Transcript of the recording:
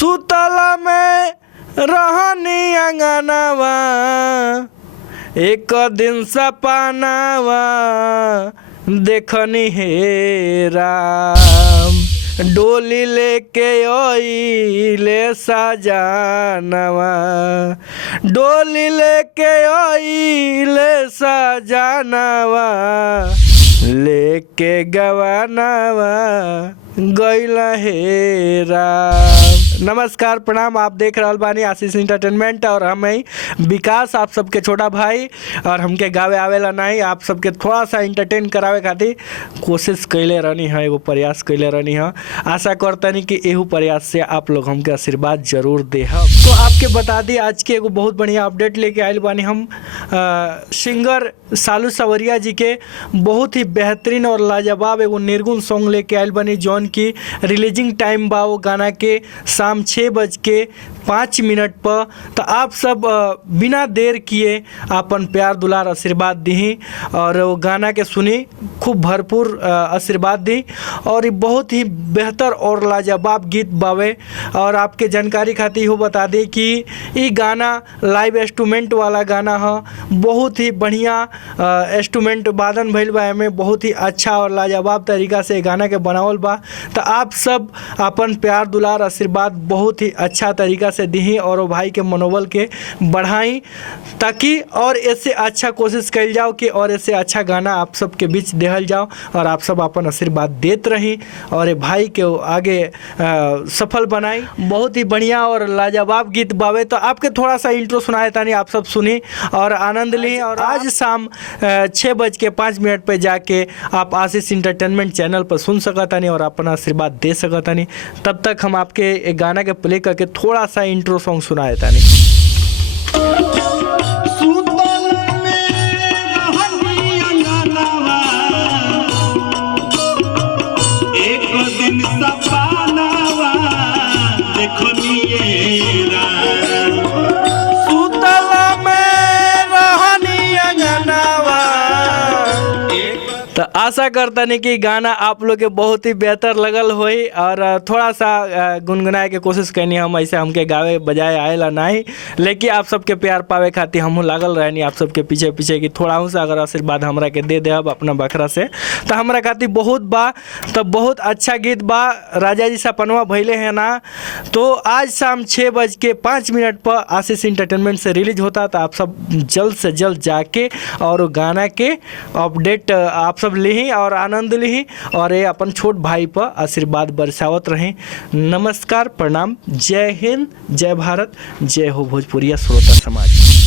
सुतला में रहनी अंगनावा, एक दिन सपनावा देखनी हे राम। डोली लेके ओइले सजानवा, डोली लेके ओइले सजानवा, लेके गवानवा गइला हे राम। नमस्कार प्रणाम, आप देख रहल बानी आशीष एंटरटेनमेंट और हम विकास, आप सबके छोटा भाई। और हमके गावे आवेला नहीं, आप सबके थोड़ा सा एंटरटेन करावे खातिर कोशिश कैले रहनी है, एगो प्रयास कैले रहनी है। आशा करतनी कि एहू प्रयास से आप लोग हमके आशीर्वाद जरूर दे। तो आपके बता दी आज के एगो बहुत बढ़िया अपडेट लेके आयल बानी हम सिंगर सालू सवरिया जी के बहुत ही बेहतरीन और लाजवाब एगो निर्गुण सॉन्ग लेके आयल बानी, जौन की रिलीजिंग टाइम बा वो गाना के शाम 6:05 पर। तो आप सब बिना देर किए अपन प्यार दुलार आशीर्वाद दी और वो गाना के सुनी, खूब भरपूर आशीर्वाद दी। और ये बहुत ही बेहतर और लाजवाब गीत बावे। और आपके जानकारी खातिर हो बता दें कि ये गाना लाइव इंस्ट्रूमेंट वाला गाना है, बहुत ही बढ़िया इंस्ट्रूमेंट वादन भइल बा, में बहुत ही अच्छा और लाजवाब तरीका से गाना के बनावल बा। तो आप सब अपन प्यार दुलार आशीर्वाद बहुत ही अच्छा तरीका से दी और भाई के मनोबल के बढ़ाई, ताकि और इससे अच्छा कोशिश कल जाओ कि और इससे अच्छा गाना आप सबके बीच देहल जाओ और आप सब अपन आशीर्वाद देत रही और ये भाई के आगे सफल बनाई। बहुत ही बढ़िया और लाजवाब गीत बावे। तो आपके थोड़ा सा इंट्रो सुनाए तानी, आप सब सुनी और आनंद ली। और आज शाम 6:05 पर जाके आप आशीष एंटरटेनमेंट चैनल पर सुन सकतानी और अपना आशीर्वाद दे सकतानी। तब तक हम आपके गाना के प्ले करके थोड़ा सा इंट्रो सॉन्ग सुनाए तानी। तो आशा करता नहीं कि गाना आप लोग के बहुत ही बेहतर लगल होई और थोड़ा सा गुनगुनाए के कोशिश करनी हम, ऐसे हमके गावे बजाए आएला नहीं, लेकिन आप सबके प्यार पावे खातिर हम लागल रहनी आप सबके पीछे पीछे कि थोड़ा सा अगर आशीर्वाद हमरा के दे दे अपना बखरा से तो हमरा खातिर बहुत बा। तो बहुत अच्छा गीत बा, राजा जी सपनवा भैले है ना। तो आज शाम 6:05 पर आशीष एंटरटेनमेंट से रिलीज होता। तो आप सब जल्द से जल्द जाके और गाना के अपडेट आप सब ली और आनंद ली और ये अपन छोट भाई पर आशीर्वाद बरसावत रहें। नमस्कार प्रणाम, जय हिंद, जय भारत, जय हो भोजपुरिया श्रोता समाज।